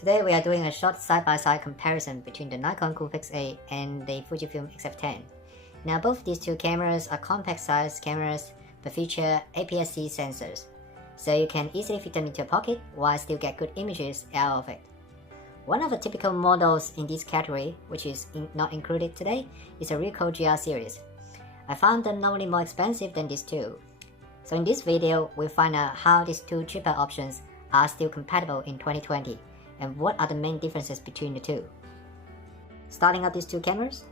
Today we are doing a short side-by-side comparison between the Nikon Coolpix A and the Fujifilm XF10. Now both these two cameras are compact-sized cameras but feature APS-C sensors, so you can easily fit them into your pocket while still get good images out of it. One of the typical models in this category, which is not included today, is a Ricoh GR series. I found them not only more expensive than these two. So in this video, we'll find out how these two cheaper options are still compatible in 2020 and what are the main differences between the two. Starting up these two cameras,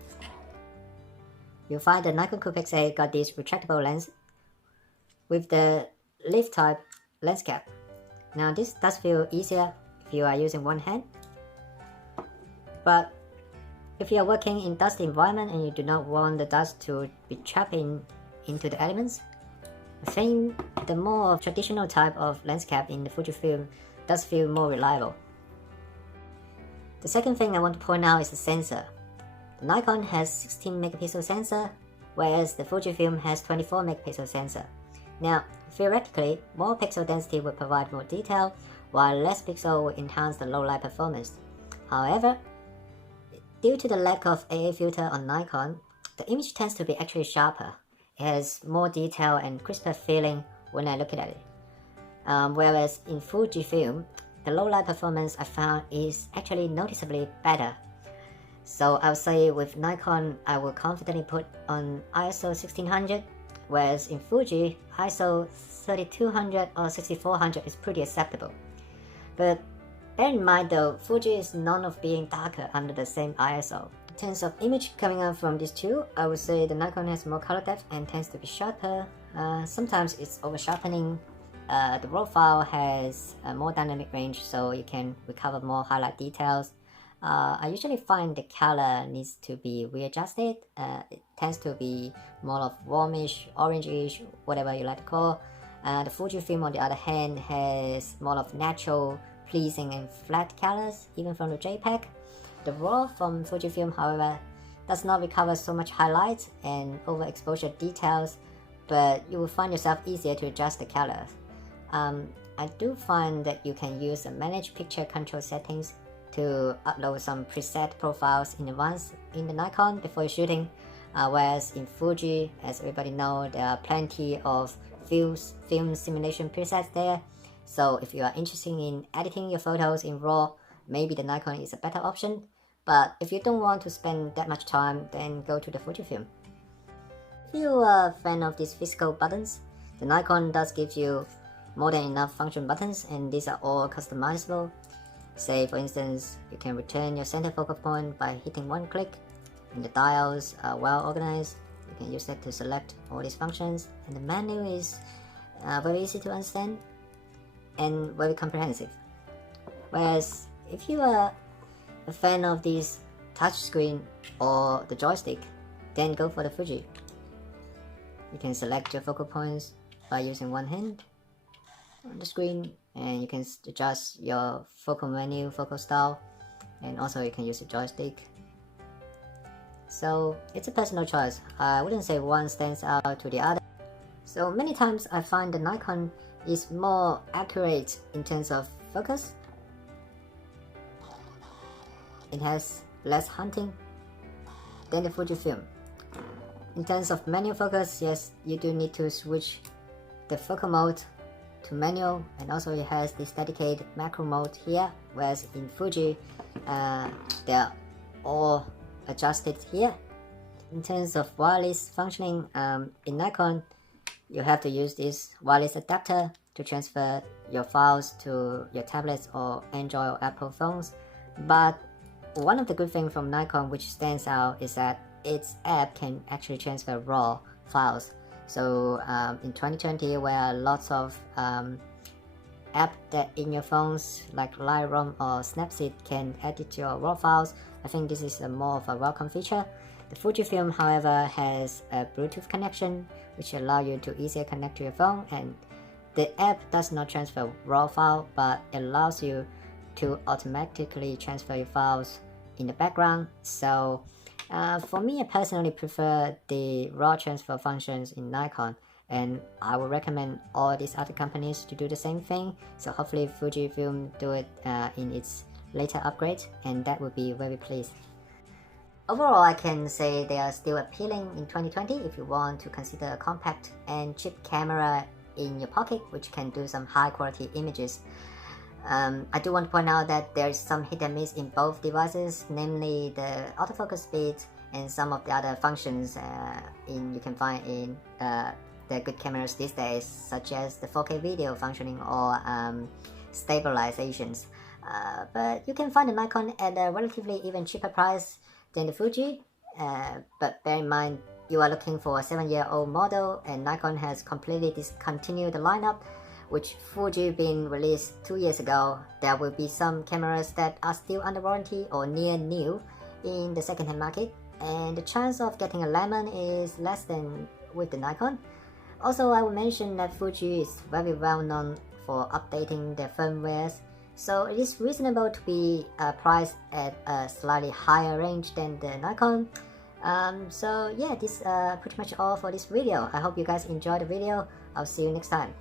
you'll find the Nikon Coolpix A got this retractable lens with the lift type lens cap. Now this does feel easier if you are using one hand, but if you are working in dusty environment and you do not want the dust to be trapped into the elements, I think the more traditional type of lens cap in the Fujifilm does feel more reliable. The second thing I want to point out is the sensor. The Nikon has 16 megapixel sensor, whereas the Fujifilm has 24 megapixel sensor. Now, theoretically, more pixel density will provide more detail, while less pixel will enhance the low light performance. However, due to the lack of AA filter on Nikon, the image tends to be actually sharper. It has more detail and crisper feeling when I look at it. Whereas in Fujifilm, the low light performance I found is actually noticeably better. So I would say with Nikon, I will confidently put on ISO 1600, whereas in Fuji, ISO 3200 or 6400 is pretty acceptable. But bear in mind though, Fuji is known of being darker under the same ISO. In terms of image coming out from these two, I would say the Nikon has more color depth and tends to be sharper. Sometimes it's over sharpening. The raw file has a more dynamic range, so you can recover more highlight details. I usually find the color needs to be readjusted. It tends to be more of warmish, orangish, whatever you like to call. The Fujifilm on the other hand has more of natural, pleasing and flat colors, even from the JPEG. The RAW from Fujifilm, however, does not recover so much highlights and overexposure details, but you will find yourself easier to adjust the colors. I do find that you can use the Manage Picture Control settings to upload some preset profiles in advance in the Nikon before you're shooting, whereas in Fuji, as everybody knows, there are plenty of film simulation presets there. So if you are interested in editing your photos in RAW, maybe the Nikon is a better option. But if you don't want to spend that much time, then go to the Fujifilm. If you are a fan of these physical buttons, the Nikon does give you more than enough function buttons, and these are all customizable. Say for instance, you can return your center focal point by hitting one click, and the dials are well organized. You can use that to select all these functions, and the menu is very easy to understand and very comprehensive. Whereas if you are a fan of this touchscreen or the joystick, then go for the Fuji. You can select your focal points by using one hand on the screen, and you can adjust your focal menu, focal style, and also you can use the joystick. So it's a personal choice. I wouldn't say one stands out to the other. So many times I find the Nikon is more accurate in terms of focus. It has less hunting than the Fujifilm. In terms of manual focus, yes, you do need to switch the focal mode to manual, and also it has this dedicated macro mode here, whereas in Fuji, they're all adjusted here. In terms of wireless functioning, in Nikon, you have to use this wireless adapter to transfer your files to your tablets or Android or Apple phones. But one of the good things from Nikon which stands out is that its app can actually transfer RAW files. So in 2020, where lots of apps that in your phones like Lightroom or Snapseed can edit your RAW files, I think this is more of a welcome feature. The Fujifilm, however, has a Bluetooth connection which allows you to easily connect to your phone, and the app does not transfer RAW file, but it allows you to automatically transfer your files in the background. So for me, I personally prefer the RAW transfer functions in Nikon, and I would recommend all these other companies to do the same thing. So hopefully Fujifilm do it in its later upgrades, and that would be very pleased. Overall, I can say they are still appealing in 2020 if you want to consider a compact and cheap camera in your pocket which can do some high quality images. I do want to point out that there is some hit and miss in both devices, namely the autofocus speed and some of the other functions you can find in the good cameras these days, such as the 4K video functioning or stabilizations. But you can find the Nikon at a relatively even cheaper price than the Fuji, but bear in mind you are looking for a 7-year-old model and Nikon has completely discontinued the lineup, which Fuji being released 2 years ago. There will be some cameras that are still under warranty or near new in the second-hand market, and the chance of getting a lemon is less than with the Nikon. Also, I will mention that Fuji is very well known for updating their firmwares, so it is reasonable to be priced at a slightly higher range than the Nikon. So yeah, this is pretty much all for this video. I hope you guys enjoyed the video. I'll see you next time.